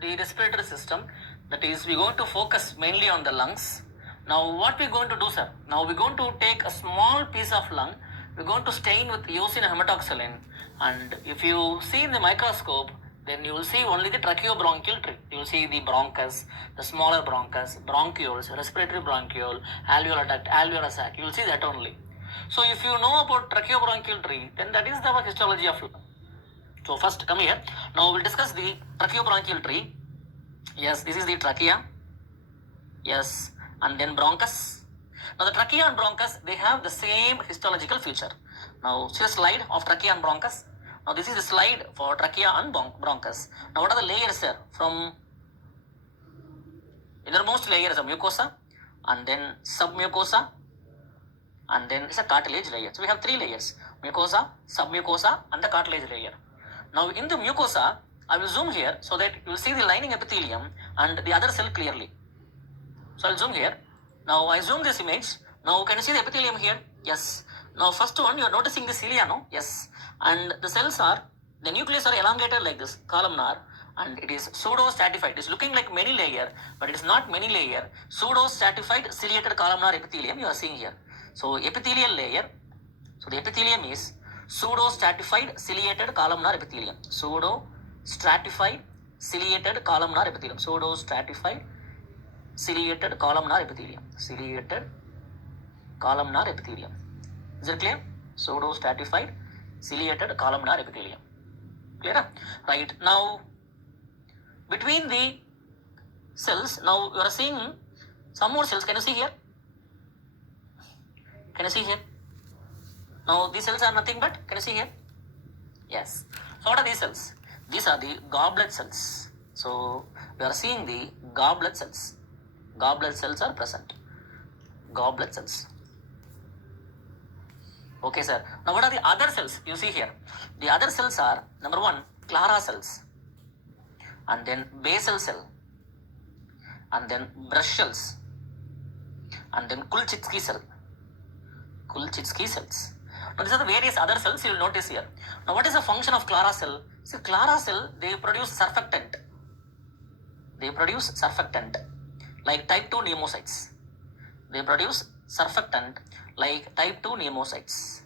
the respiratory system. That is, we're going to focus mainly on the lungs. Now, what we're going to do, sir? Now, we're going to take a small piece of lung. We're going to stain with eosin and hematoxylin. And if you see in the microscope, then you will see only the tracheobronchial tree. You will see the bronchus, the smaller bronchus, bronchioles, respiratory bronchiole, alveolar duct, alveolar sac. You will see that only. So, if you know about tracheobronchial tree, then that is the histology of lung. So first come here. Now we'll discuss the tracheobronchial tree. Yes, this is the trachea. Yes, and then bronchus. Now the trachea and bronchus, they have the same histological feature. Now see the slide of trachea and bronchus. Now this is the slide for trachea and bronchus. Now what are the layers here? From innermost layer is a mucosa, and then submucosa, and then it's a cartilage layer. So we have three layers: mucosa, submucosa, and the cartilage layer. Now in the mucosa, I will zoom here so that you will see the lining epithelium and the other cell clearly. So I'll zoom here. Now I zoom this image. Now can you see the epithelium here? Yes. Now first one, you are noticing the cilia, no? Yes. And the cells are, the nucleus are elongated like this, columnar, and it is pseudo-stratified. It is looking like many layer, but it is not many layer. Pseudo-stratified ciliated columnar epithelium you are seeing here. So epithelial layer. So the epithelium is pseudo-stratified ciliated columnar epithelium. Pseudo-stratified ciliated columnar epithelium. Pseudo-stratified ciliated columnar epithelium. Ciliated columnar epithelium. Is it clear? Pseudo-stratified ciliated columnar epithelium. Clear? Right. Now, between the cells, now you are seeing some more cells. Can you see here? Can you see here? Now these cells are nothing but, can you see here? Yes. So what are these cells? These are the goblet cells. So we are seeing the goblet cells. Goblet cells are present. Goblet cells. Okay, sir. Now what are the other cells you see here? The other cells are, number one, Clara cells, and then basal cell, and then Brussels, and then Kulchitsky cell. Kulchitsky cells. Now these are the various other cells you will notice here. Now what is the function of Clara cell? See, Clara cell, they produce surfactant. They produce surfactant like type 2 pneumocytes. They produce surfactant like type 2 pneumocytes.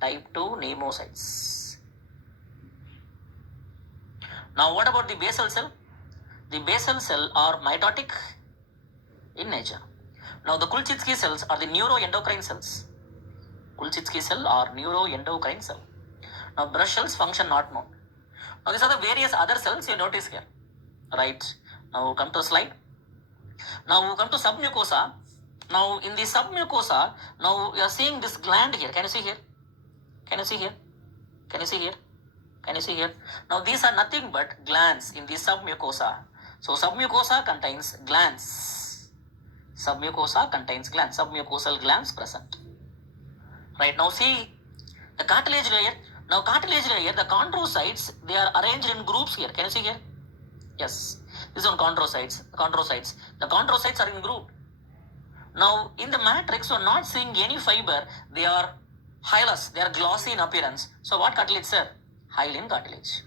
Type 2 pneumocytes. Now what about the basal cell? The basal cell are mitotic in nature. Now the Kulchitsky cells are the neuroendocrine cells. Kulchitsky cell or neuroendocrine cell. Now Brussels function not known. Now these are the various other cells you notice here. Right. Now come to the slide. Now come to submucosa. Now in the submucosa, now you are seeing this gland here. Can you see here? Can you see here? Can you see here? Can you see here? Now these are nothing but glands in the submucosa. So submucosa contains glands. Submucosa contains glands. Submucosal glands present. Right, now see the cartilage layer. Now cartilage layer, the chondrocytes, they are arranged in groups here. Can you see here? Yes. This one chondrocytes. Chondrocytes. The chondrocytes are in group. Now in the matrix, you are not seeing any fiber. They are hyalos. They are glossy in appearance. So what cartilage, sir? Hyaline cartilage.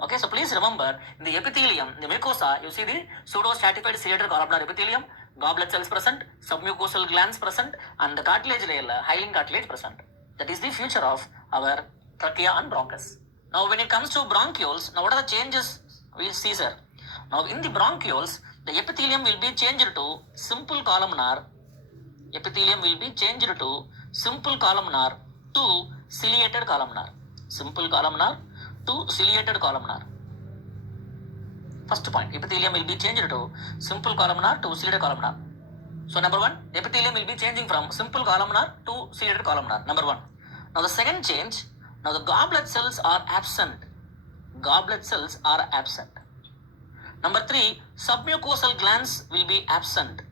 Okay, so please remember, in the epithelium, the mucosa, you see the pseudo-stratified ciliated columnar epithelium, goblet cells present, submucosal glands present, and the cartilage layer, hyaline cartilage present. That is the future of our trachea and bronchus. Now when it comes to bronchioles, now what are the changes we see, sir? Now in the bronchioles, the epithelium will be changed to simple columnar. Epithelium will be changed to simple columnar to ciliated columnar. Simple columnar to ciliated columnar. First point, epithelium will be changed to simple columnar to ciliated columnar. So number one, epithelium will be changing from simple columnar to ciliated columnar. Number one. Now the second change, now the goblet cells are absent. Goblet cells are absent. Number three, submucosal glands will be absent.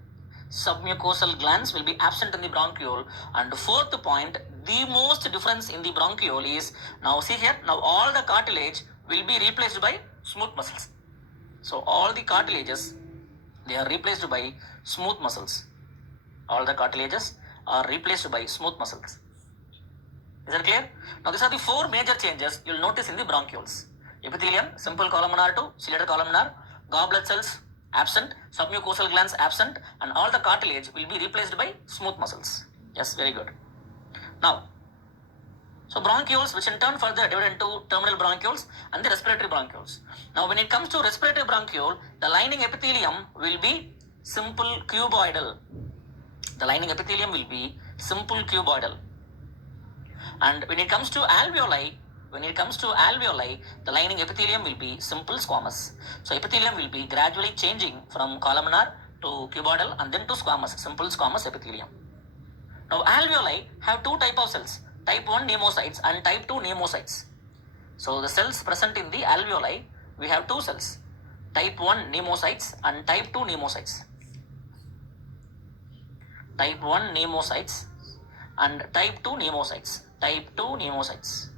Submucosal glands will be absent in the bronchiole. And fourth point, the most difference in the bronchiole is, now see here, now all the cartilage will be replaced by smooth muscles. So all the cartilages, they are replaced by smooth muscles. All the cartilages are replaced by smooth muscles. Is that clear? Now these are the four major changes you will notice in the bronchioles. epithelium, simple columnar to ciliated columnar, goblet cells absent, submucosal glands absent, and all the cartilage will be replaced by smooth muscles. Yes, very good. Now, so bronchioles, which in turn further divided into terminal bronchioles and the respiratory bronchioles. Now, when it comes to respiratory bronchiole, the lining epithelium will be simple cuboidal. The lining epithelium will be simple cuboidal. And when it comes to alveoli, the lining epithelium will be simple squamous. So epithelium will be gradually changing from columnar to cuboidal and then to squamous, simple squamous epithelium. Now alveoli have two type of cells, type 1 pneumocytes and type 2 pneumocytes. So the cells present in the alveoli, we have two cells, type 1 pneumocytes and type 2 pneumocytes. Type 1 pneumocytes and type 2 pneumocytes. Type 2 pneumocytes.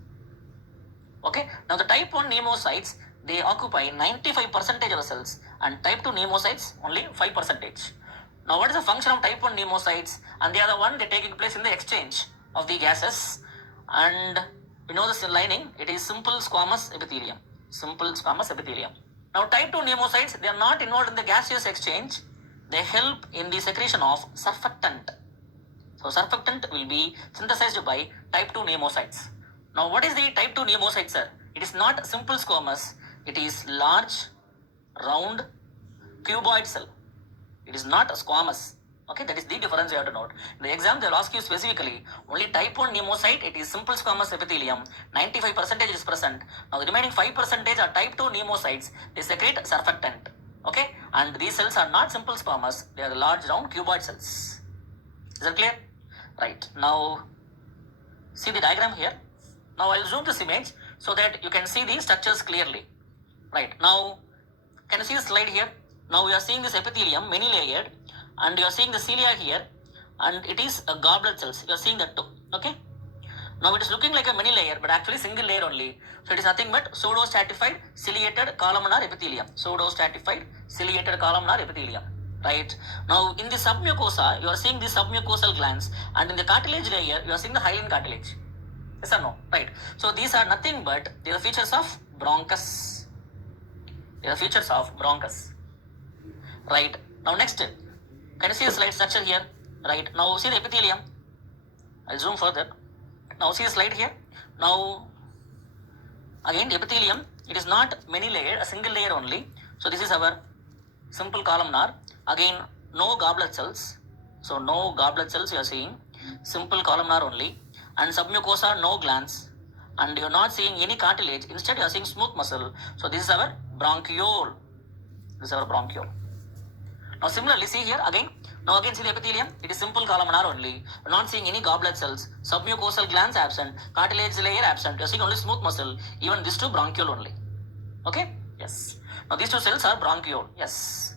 Okay, now the type 1 pneumocytes, they occupy 95% of the cells, and type 2 pneumocytes only 5%. Now what is the function of type 1 pneumocytes? And the other one, they taking place in the exchange of the gases, and we know this lining, it is simple squamous epithelium. Simple squamous epithelium. Now type 2 pneumocytes, they are not involved in the gaseous exchange, they help in the secretion of surfactant. So surfactant will be synthesized by type 2 pneumocytes. Now what is the type 2 pneumocyte, sir? It is not simple squamous, it is large, round, cuboid cell. It is not squamous. Okay, that is the difference you have to note. In the exam, they will ask you specifically, only type 1 pneumocyte, it is simple squamous epithelium, 95% is present. Now the remaining 5% are type 2 pneumocytes, they secrete surfactant. Okay, and these cells are not simple squamous, they are the large, round, cuboid cells. Is that clear? Right, now see the diagram here. Now I will zoom this image so that you can see the structures clearly. Right, now can you see the slide here? Now we are seeing this epithelium, many layered, and you are seeing the cilia here, and it is a goblet cells. You are seeing that too. Okay. Now it is looking like a many layer, but actually single layer only. So it is nothing but pseudostratified ciliated columnar epithelium. Pseudostratified ciliated columnar epithelium. Right. Now in the submucosa, you are seeing the submucosal glands, and in the cartilage layer, you are seeing the hyaline cartilage. Yes or no? Right. So these are nothing but they are features of bronchus. They are features of bronchus. Right. Now next, can you see the slide structure here? Right. Now see the epithelium. I'll zoom further. Now see the slide here. Now again the epithelium, it is not many layered, a single layer only. So this is our simple columnar. Again, no goblet cells. So no goblet cells you are seeing. Simple columnar only. And submucosa, no glands. And you are not seeing any cartilage. Instead, you are seeing smooth muscle. So this is our bronchiole. This is our bronchiole. Now similarly, see here again. Now again see the epithelium. It is simple columnar only. You are not seeing any goblet cells. Submucosal glands absent. Cartilage layer absent. You are seeing only smooth muscle. Even these two bronchiole only. Okay? Yes. Now these two cells are bronchiole. Yes.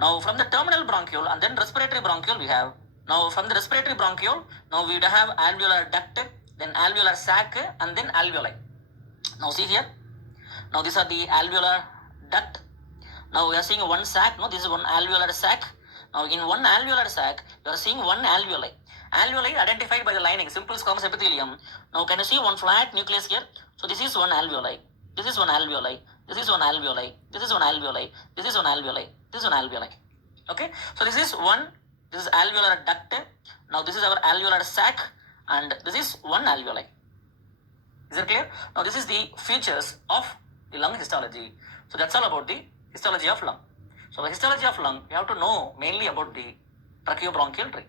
Now from the terminal bronchiole and then respiratory bronchiole we have. Now from the respiratory bronchiole, now we would have alveolar duct, then alveolar sac, and then alveoli. Now see here. Now these are the alveolar duct. Now we are seeing one sac. No, this is one alveolar sac. Now in one alveolar sac, you are seeing one alveoli. Alveoli identified by the lining, simple squamous epithelium. Now can you see one flat nucleus here? So this is one alveoli. This is one alveoli. This is one alveoli. This is one alveoli. This is one alveoli. This is one alveoli. Okay. So this is one. This is alveolar duct. Now this is our alveolar sac, and this is one alveoli. Is it clear? Now this is the features of the lung histology. So that's all about the histology of lung. So the histology of lung, you have to know mainly about the tracheobronchial tree.